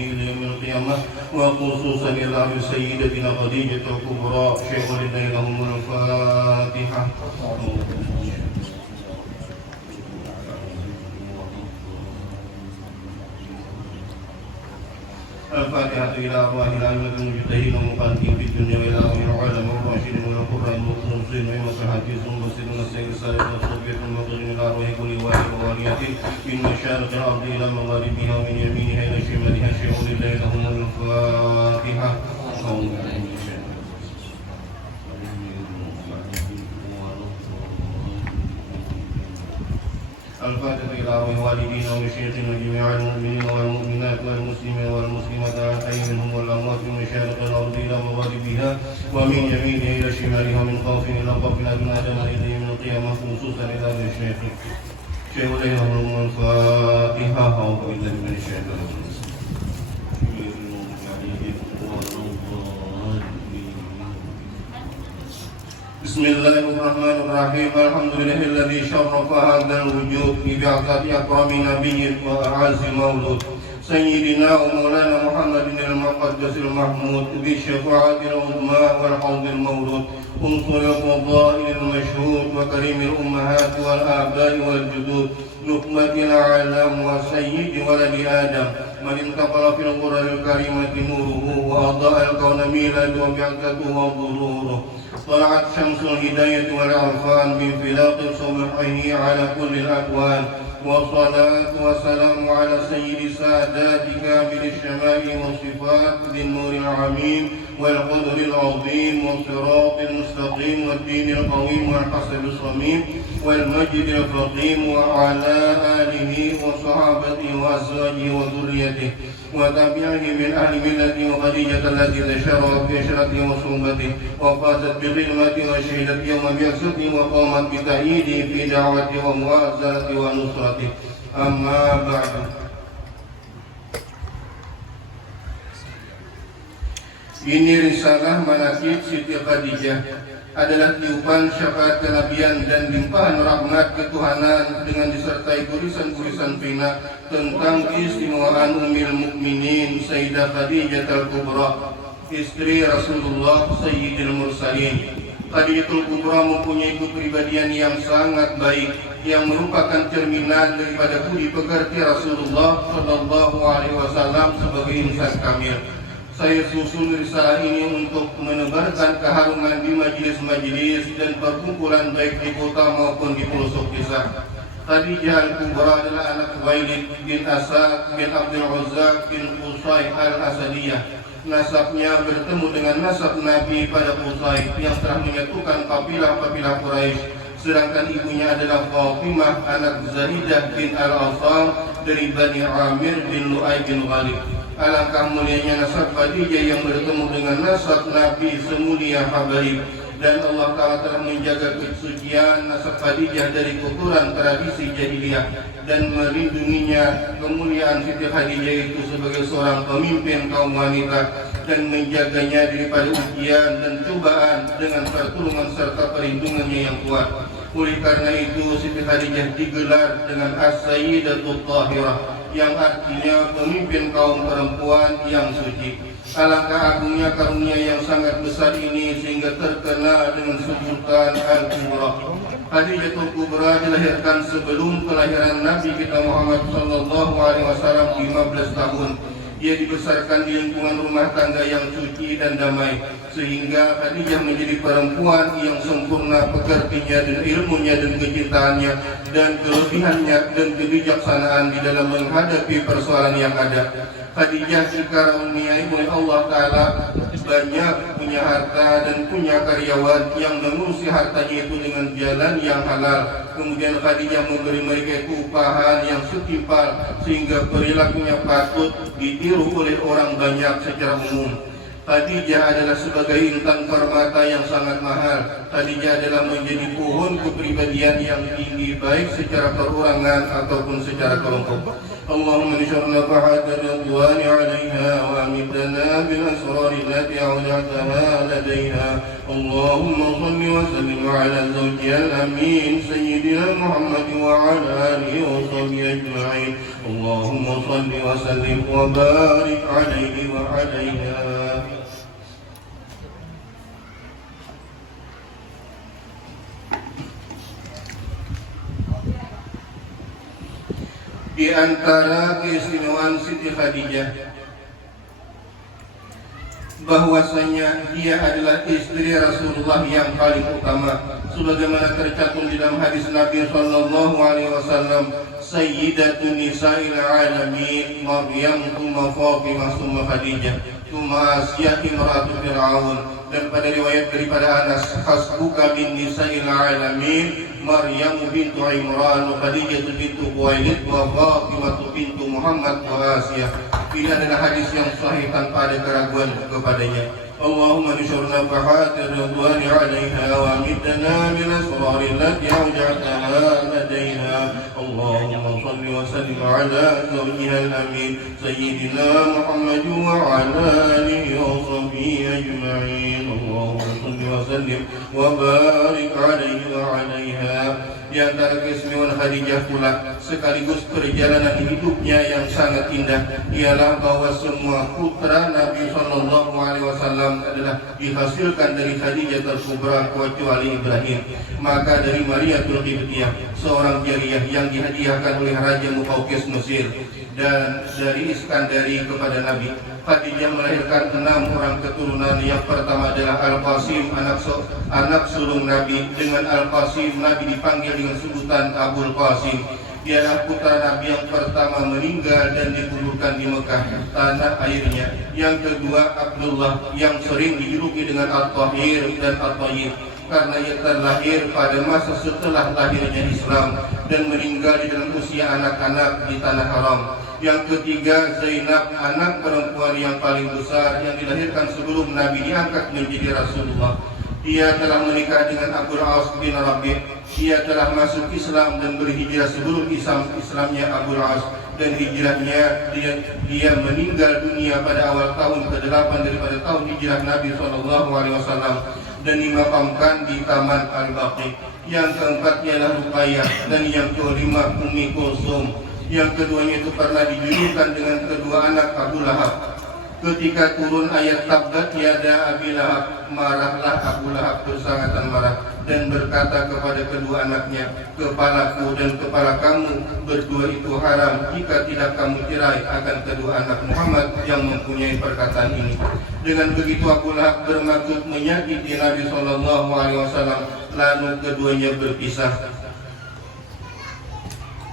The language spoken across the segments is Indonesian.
به إلى يوم القيامة، وخصوصا إلى سيدتنا خديجة الكبرى شيخ لله لهم الفاتحة. الفاتحة إلى أرواح الأئمة المجتهدين والمقاتلين في الدنيا وإلى أرواح العلماء والراشدين والقراء المخلصين وإمام الحديث والمسلمين والسيد الصالح والصوفية المقرين إلى أرواح كل والي ووالية من مشارق الأرض إلى مغاربها ومن يمينها إلى شمالها شيء لله لهم الفاتحة. الفاتحة إلى أرواح والدينا ومشايخنا وجميع المؤمنين والمؤمنات والمسلمين والمسلمات الأحياء منهم والأموات من مشارق الأرض إلى مغاربها ومن يمينها إلى شمالها من خوف إلى خوف من آدم إلى يوم القيامة خصوصا إلى الشيخ شيخ لهم الفاتحة. أعوذ بالله من الشيطان الرجيم. بسم الله الرحمن الرحيم. الحمد لله الذي شرف هذا الوجود ببعثة أكرم نبي وأعز مولود سيدنا ومولانا محمد المقدس المحمود بالشفاعة العظمى والحوض المولود انصر الفضائل المشهود وكريم الأمهات والآباء والجدود نقمة العالم وسيد ولد آدم من انتقل في القرى الكريمة نوره وأضاء الكون ميلاده وبعثته وظهوره. طلعت شمس الهداية والعرفان بانفلاق صبحه على كل الأكوان، والصلاة والسلام على سيد سادات كامل الشمائل والصفات ذي النور العميم والقدر العظيم والصراط المستقيم والدين القويم والحسب الصميم والمجد الفقيم وعلى آله وصحابته وأزواجه وذريته وتابعه من أهل ملته وخديجة التي تشرفت بعشرته وصحبته وفازت بخدمته وشهدت يوم بعثته وقامت بتأييده في دعوته ومؤازرته ونصرته. أما بعد. Ini risalah manaqib Siti Khadijah adalah tiupan syafaat kenabian dan limpahan rahmat ketuhanan dengan disertai tulisan-tulisan fina tentang keistimewaan Ummul Mukminin Sayyidah Khadijah Al-Kubra, istri Rasulullah Sayyidil Mursalin. Khadijatul Kubra mempunyai kepribadian yang sangat baik yang merupakan cerminan daripada budi pekerti Rasulullah Shallallahu Alaihi Wasallam sebagai insan kamil. Saya susun risalah ini untuk menebarkan keharuman di majelis-majelis dan perkumpulan baik di kota maupun di pelosok desa. Khadijah Al-Kubra adalah anak Khuwailid bin Asad bin Abdul Uzza bin Qusay Al-Asadiyah. Nasabnya bertemu dengan nasab Nabi pada Qusay yang telah menyatukan kabilah-kabilah Quraisy. Sedangkan ibunya adalah Fatimah anak Zaidah bin Al-Asam dari Bani Amir bin Lu'ay bin Ghalib. Alangkah mulianya nasab Khadijah yang bertemu dengan nasab Nabi semulia habaib, dan Allah Ta'ala telah menjaga kesucian nasab Khadijah dari kotoran tradisi jahiliyah dan melindunginya. Kemuliaan Siti Khadijah itu sebagai seorang pemimpin kaum wanita dan menjaganya daripada ujian dan cobaan dengan pertolongan serta perlindungannya yang kuat. Oleh karena itu Siti Khadijah digelar dengan As-Sayyidatul Tahirah, yang artinya pemimpin kaum perempuan yang suci. Alangkah agungnya karunia yang sangat besar ini sehingga terkenal dengan sebutan Al-Kubra. Khadijatul Kubra dilahirkan sebelum kelahiran Nabi kita Muhammad sallallahu alaihi wasallam 15 tahun. Ia dibesarkan di lingkungan rumah tangga yang suci dan damai, sehingga Khadijah menjadi perempuan yang sempurna pekertinya dan ilmunya dan kecintaannya dan kelebihannya dan kebijaksanaan di dalam menghadapi persoalan yang ada. Khadijah dikaruniai oleh Allah Ta'ala banyak punya harta dan punya karyawan yang mengurus hartanya itu dengan jalan yang halal. Kemudian Khadijah memberi mereka upahan yang setimpal sehingga perilakunya patut ditiru oleh orang banyak secara umum. Khadijah adalah sebagai intan permata yang sangat mahal. Khadijah adalah menjadi pohon kepribadian yang tinggi baik secara perorangan ataupun secara kelompok. اللهم انشر نفحات الرضوان عليها وأمدنا بالأسرار التي أودعتها لديها. اللهم صل وسلم على زوجها الأمين سيدنا محمد وعلى آله وصحبه أجمعين. اللهم صل وسلم وبارك عليه وعليها. Di antara keistimewaan Siti Khadijah bahwasanya dia adalah istri Rasulullah yang paling utama, sebagaimana tercantum di dalam hadis Nabi sallallahu alaihi wasallam, sayyidatun nisa'il alamin Maryam tsumma Fatimah tsumma Khadijah tsumma Asiyah imratu Fir'aun. Dan pada riwayat daripada Anas, hasbuka bin nisa'il alamin Maryam bintu Imran, Khadijah bintu Khuwailid, wa Fatimah bintu Muhammad wa Asiyah. Ini adalah hadis yang sahih tanpa ada keraguan kepadanya. Allahumma nishur nafahatir ridwani 'alaiha wa midna bil asrari allati awja'taha ladaiha. Allahumma salli wa sallim 'ala zawjiha al-amin sayyidina Muhammad wa 'ala alihi wa sahbihi ajma'in. Allahumma salli wa sallim wa barik 'alaihi wa 'alaiha. Di antara keistimewaan Khadijah pula sekaligus perjalanan hidupnya yang sangat indah ialah bahwa semua putra Nabi sallallahu alaihi wasallam adalah dihasilkan dari Khadijah al-Kubra kecuali Ibrahim. Maka dari Mariatul Qibtiyah, seorang jariyah yang dihadiahkan oleh Raja Muqawqis Mesir, dan dari Iskandari kepada Nabi, Khadijah melahirkan 6 orang keturunan. Yang pertama adalah Al-Qasim, anak sulung Nabi. Dengan Al-Qasim Nabi dipanggil dengan sebutan Abul Qasim. Dialah putra Nabi yang pertama meninggal dan dikuburkan di Mekah, tanah airnya. Yang kedua Abdullah, yang sering dijuluki dengan At-Tahir dan At-Tayyib, karena ia terlahir pada masa setelah lahirnya Islam dan meninggal di dalam usia anak-anak di tanah haram. Yang ketiga Zainab, anak perempuan yang paling besar yang dilahirkan sebelum Nabi diangkat menjadi Rasulullah. Dia telah menikah dengan Abul As bin Rabi'. Dia telah masuk Islam dan berhijrah sebelum Islamnya Abul As, dan hijrahnya dia meninggal dunia pada awal tahun ke-8 daripada tahun hijrah Nabi SAW dan dimakamkan di Taman Al-Baqi. Yang keempat ialah Ruqayyah, dan yang kelima Ummi Kulsum. Yang keduanya itu pernah dijulukan dengan kedua anak Abu Lahab. Ketika turun ayat Tabbat yada Abi Lahab, marahlah Abu Lahab bersangatan marah dan berkata kepada kedua anaknya, kepalaku dan kepala kamu berdua itu haram jika tidak kamu cerai akan kedua anak Muhammad yang mempunyai perkataan ini. Dengan begitu Abu Lahab bermaksud menyakiti Nabi SAW, lalu keduanya berpisah.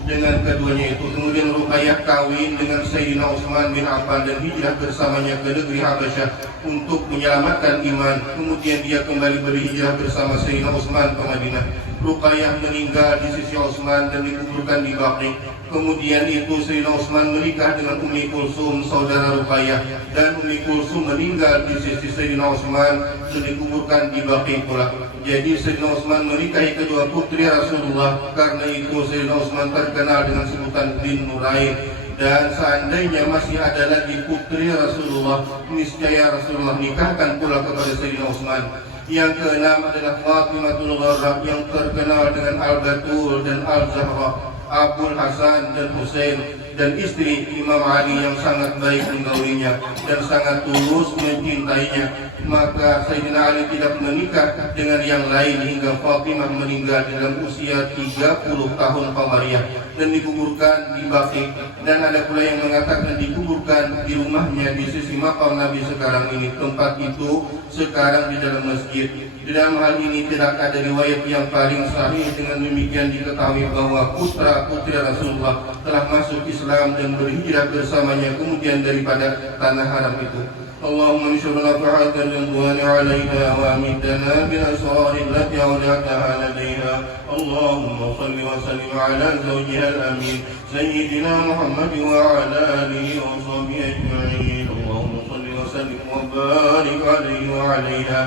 Dengan keduanya itu kemudian Ruqayyah kawin dengan Sayyidina Utsman bin Affan dan hijrah bersamanya ke negeri Habasyah untuk menyelamatkan iman. Kemudian dia kembali berhijrah bersama Sayyidina Utsman ke Madinah. Ruqayyah meninggal di sisi Utsman dan dikuburkan di Baqi. Kemudian itu Sayyidina Utsman menikah dengan Ummi Kulsum, saudara Ruqayyah, dan Ummi Kulsum meninggal di sisi Sayyidina Utsman dan dikuburkan di Baqi pula. Jadi Sayyidina Utsman menikahi kedua putri Rasulullah. Karena itu Sayyidina Utsman terkenal dengan sebutan Din Nurain. Dan seandainya masih ada lagi putri Rasulullah, niscaya Rasulullah nikahkan pula kepada Sayyidina Utsman. Yang keenam adalah Fatimatul Gharrah, yang terkenal dengan Al-Batul dan Al-Zahra, Abul Hasan dan Husain, dan istri Imam Ali yang sangat baik menggawinya dan sangat tulus mencintainya. Maka Sayyidina Ali tidak menikah dengan yang lain hingga Fatimah meninggal dalam usia 30 tahun Qamariyah dan dikuburkan di Baqi. Dan ada pula yang mengatakan dikuburkan di rumahnya di sisi makam Nabi sekarang ini. Tempat itu sekarang di dalam masjid. Di dalam hal ini tidak ada riwayat yang paling sahih. Dengan demikian diketahui bahwa putra-putri Rasulullah telah masuk Islam dan berhijrah bersamanya kemudian daripada tanah haram itu. Allahumma nshur nafahatir ridwani 'alaiha wa amidna bil asrari allati awda'taha ladaiha. Allahumma salli wa sallim 'ala zawjiha al-amin sayyidina Muhammad wa 'ala alihi wa sahbihi ajma'in. Allahumma salli wa sallim wa barik 'alaihi wa 'alaiha.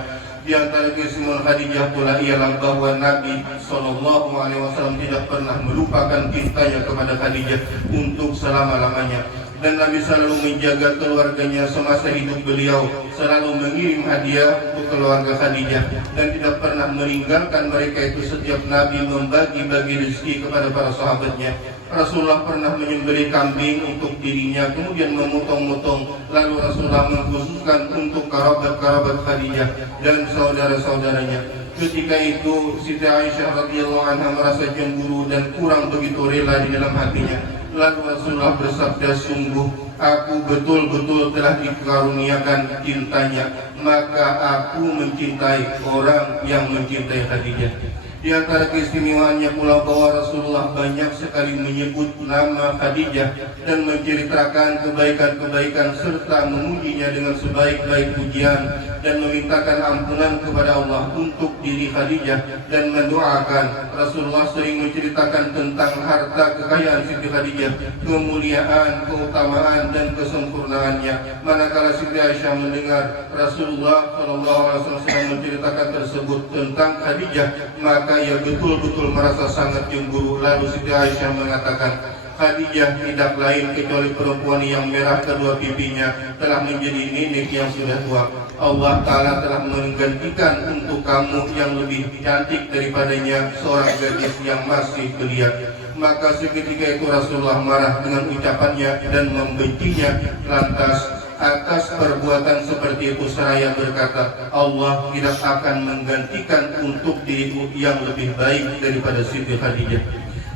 Di antara keistimewaan Khadijah pula ialah bahwa Nabi SAW tidak pernah melupakan cintanya kepada Khadijah untuk selama-lamanya. Dan Nabi selalu menjaga keluarganya semasa hidup beliau, selalu mengirim hadiah untuk keluarga Khadijah, dan tidak pernah meninggalkan mereka itu setiap Nabi membagi-bagi rezeki kepada para sahabatnya. Rasulullah pernah menyembelih kambing untuk dirinya, kemudian memotong-motong, lalu Rasulullah mengkhususkan untuk kerabat-kerabat Khadijah dan saudara-saudaranya. Ketika itu Siti Aisyah radhiyallahu anha merasa cemburu dan kurang begitu rela di dalam hatinya. Lalu Rasulullah bersabda, sungguh aku betul-betul telah dikaruniakan cintanya, maka aku mencintai orang yang mencintai Khadijah. Di antara keistimewaannya pula bahwa Rasulullah banyak sekali menyebut nama Khadijah dan menceritakan kebaikan-kebaikan serta memujinya dengan sebaik-baik pujian dan memintakan ampunan kepada Allah untuk diri Khadijah dan mendoakan. Rasulullah sering menceritakan tentang harta kekayaan Siti Khadijah, kemuliaan, keutamaan dan kesempurnaannya. Manakala Siti Aisyah mendengar Rasulullah SAW menceritakan tersebut tentang Khadijah, maka ia betul-betul merasa sangat cemburu. Lalu Siti Aisyah mengatakan, Khadijah tidak lain kecuali perempuan yang merah kedua pipinya telah menjadi nenek yang sudah tua. Allah Ta'ala telah menggantikan untuk kamu yang lebih cantik daripadanya seorang gadis yang masih belia. Maka seketika itu Rasulullah marah dengan ucapannya dan membencinya. Lantas atas perbuatan seperti itu seraya berkata, Allah tidak akan menggantikan untuk diriku yang lebih baik daripada Siti Khadijah.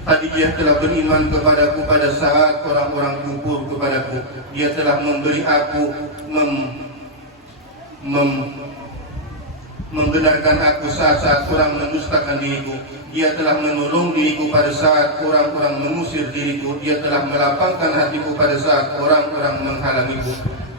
Khadijah telah beriman kepadaku pada saat orang-orang kufur kepadaku. Dia telah memberi aku membenarkan aku saat orang mendustakan diriku. Dia telah menolong diriku pada saat orang-orang mengusir diriku. Dia telah melapangkan hatiku pada saat orang-orang menghalangiku.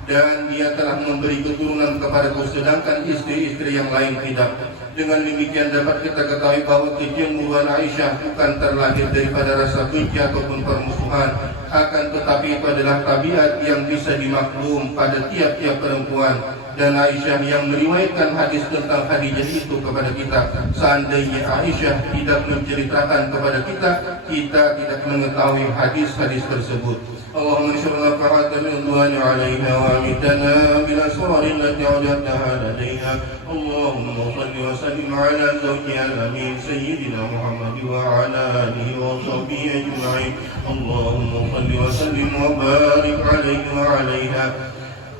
Dan dia telah memberi keturunan kepadaku sedangkan istri-istri yang lain tidak. Dengan demikian dapat kita ketahui bahwa kecemburuan Aisyah bukan terlahir daripada rasa benci ataupun permusuhan, akan tetapi itu adalah tabiat yang bisa dimaklum pada tiap-tiap perempuan. Dan Aisyah yang meriwayatkan hadis tentang Khadijah itu kepada kita. Seandainya Aisyah tidak menceritakan kepada kita, kita tidak mengetahui hadis-hadis tersebut. اللهم انشر نفحات الرضوان عليها وامتنا بالاسرار التي وجدتها لديها. اللهم صل وسلم على زوجها الامين سيدنا محمد وعلى اله وصحبه اجمعين. اللهم صل وسلم وبارك عليه وعليها.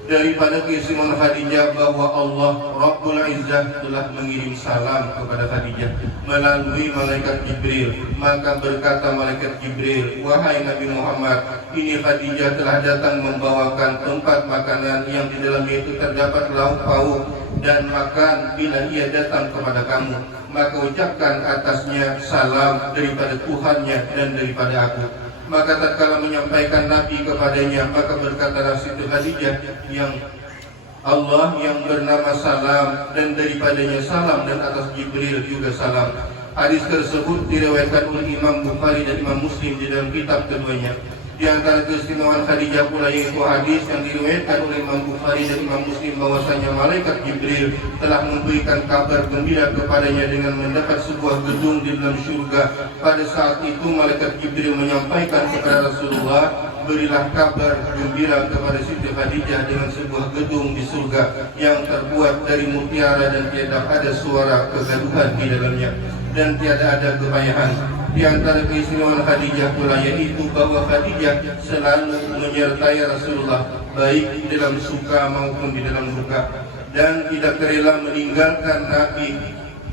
Daripada keistimewaan Khadijah bahwa Allah Rabbul Izzah telah mengirim salam kepada Khadijah melalui malaikat Jibril. Maka berkata malaikat Jibril, wahai Nabi Muhammad, ini Khadijah telah datang membawakan tempat makanan yang di dalamnya itu terdapat lauk pauk dan makan bila ia datang kepada kamu. Maka ucapkan atasnya salam daripada Tuhannya dan daripada aku. Maka tatkala menyampaikan Nabi kepadanya, maka berkata Siti Khadijah, yang Allah yang bernama salam dan daripadanya salam dan atas Jibril juga salam. Hadis tersebut diriwayatkan oleh Imam Bukhari dan Imam Muslim di dalam kitab keduanya. Di antara keistimewaan Khadijah pula yaitu hadis yang diriwayatkan oleh Imam Bukhari dan Imam Muslim bahwasanya malaikat Jibril telah memberikan kabar gembira kepadanya dengan mendapat sebuah gedung di dalam surga. Pada saat itu malaikat Jibril menyampaikan kepada Rasulullah, berilah kabar gembira kepada Siti Khadijah dengan sebuah gedung di surga yang terbuat dari mutiara dan tiada ada suara kegaduhan di dalamnya dan tiada ada kepayahan. Di antara keistimewaan Khadijah pula yaitu bahwa Khadijah selalu menyertai Rasulullah baik di dalam suka maupun di dalam duka, dan tidak rela meninggalkan Nabi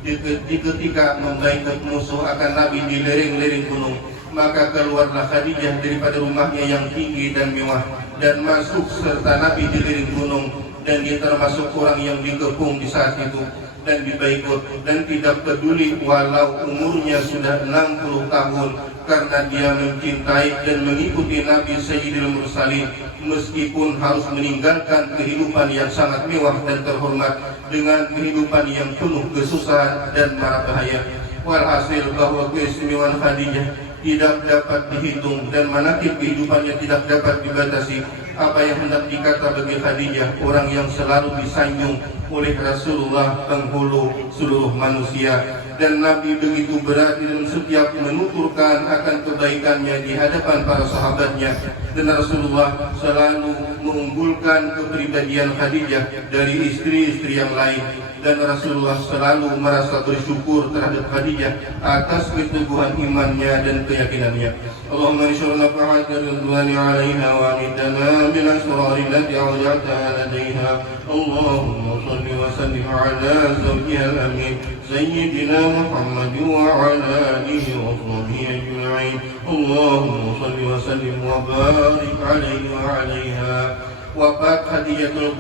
di ketika membaikut musuh akan Nabi di lereng-lereng gunung. Maka keluarlah Khadijah daripada rumahnya yang tinggi dan mewah dan masuk serta Nabi di lereng gunung, dan dia termasuk orang yang dikepung di saat itu dan dibaikut, dan tidak peduli walau umurnya sudah 60 tahun, karena dia mencintai dan mengikuti Nabi Sayyidil Mursalin meskipun harus meninggalkan kehidupan yang sangat mewah dan terhormat dengan kehidupan yang penuh kesusahan dan mara bahaya. Walhasil bahwa keistimewaan Khadijah tidak dapat dihitung dan manakib kehidupannya tidak dapat dibatasi. Apa yang hendak dikata bagi Khadijah, orang yang selalu disanjung oleh Rasulullah penghulu seluruh manusia, dan Nabi begitu berat dalam setiap menuturkan akan kebaikannya di hadapan para sahabatnya, dan Rasulullah selalu mengunggulkan kepribadian Khadijah dari istri-istri yang lain, dan Rasulullah selalu merasa bersyukur terhadap Khadijah atas keteguhan imannya dan keyakinannya. Allahumma insyurna fa'adna ridwani alaiha wa amidana min asrari lati awja'taha ladaiha. Allahumma salli wa sallim ala zawjiha al-amin Sayyidina Muhammad wa ala alihi wa sahbihi ajma'in. Allahumma salli wa sallim wa barik alaihi wa alaiha. Wafat Khadijatul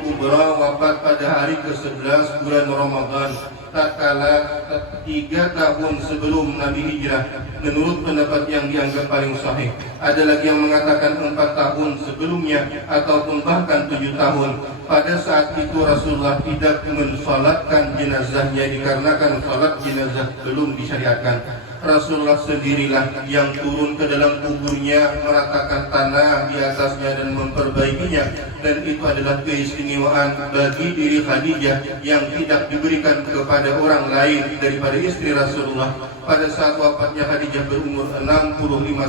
Kubra wafat pada hari ke-11 bulan Ramadan, tatkala 3 tahun sebelum Nabi hijrah, menurut pendapat yang dianggap paling sahih. Ada lagi yang mengatakan 4 tahun sebelumnya ataupun bahkan 7 tahun. Pada saat itu Rasulullah tidak mensalatkan jenazahnya dikarenakan salat jenazah belum disyariatkan. Rasulullah sendirilah yang turun ke dalam kuburnya, meratakan tanah di atasnya dan memperbaikinya, dan itu adalah keistimewaan bagi diri Khadijah yang tidak diberikan kepada orang lain daripada istri Rasulullah. Pada saat wafatnya Khadijah berumur 65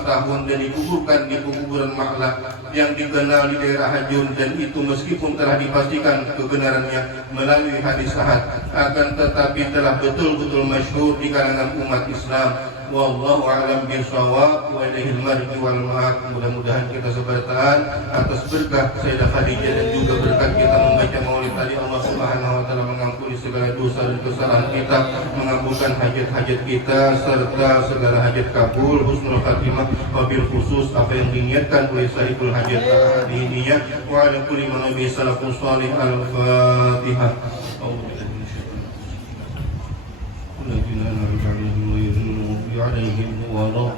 tahun dan dikuburkan di kuburan Ma'lah yang dikenal di daerah Hajun, dan itu meskipun telah dipastikan kebenarannya melalui hadis ahad, akan tetapi telah betul-betul masyhur di kalangan umat Islam. Wallahu a'lam bishawab wa ilaihil marji wal ma'ad. Mudah-mudahan kita sebertahan atas berkah Sayyidah Khadijah dan juga berkat kita membaca maulid tadi. Allah Subhanahu wa taala mengampuni segala dosa dan kesalahan kita, mengabulkan hajat-hajat kita serta segala hajat kabul, husnul khatimah, wabil khusus apa yang diniatkan oleh sahibul hajat hari ini. Wa ala kulli man nabi salafus salih. Al-Fatihah. عليهم ولا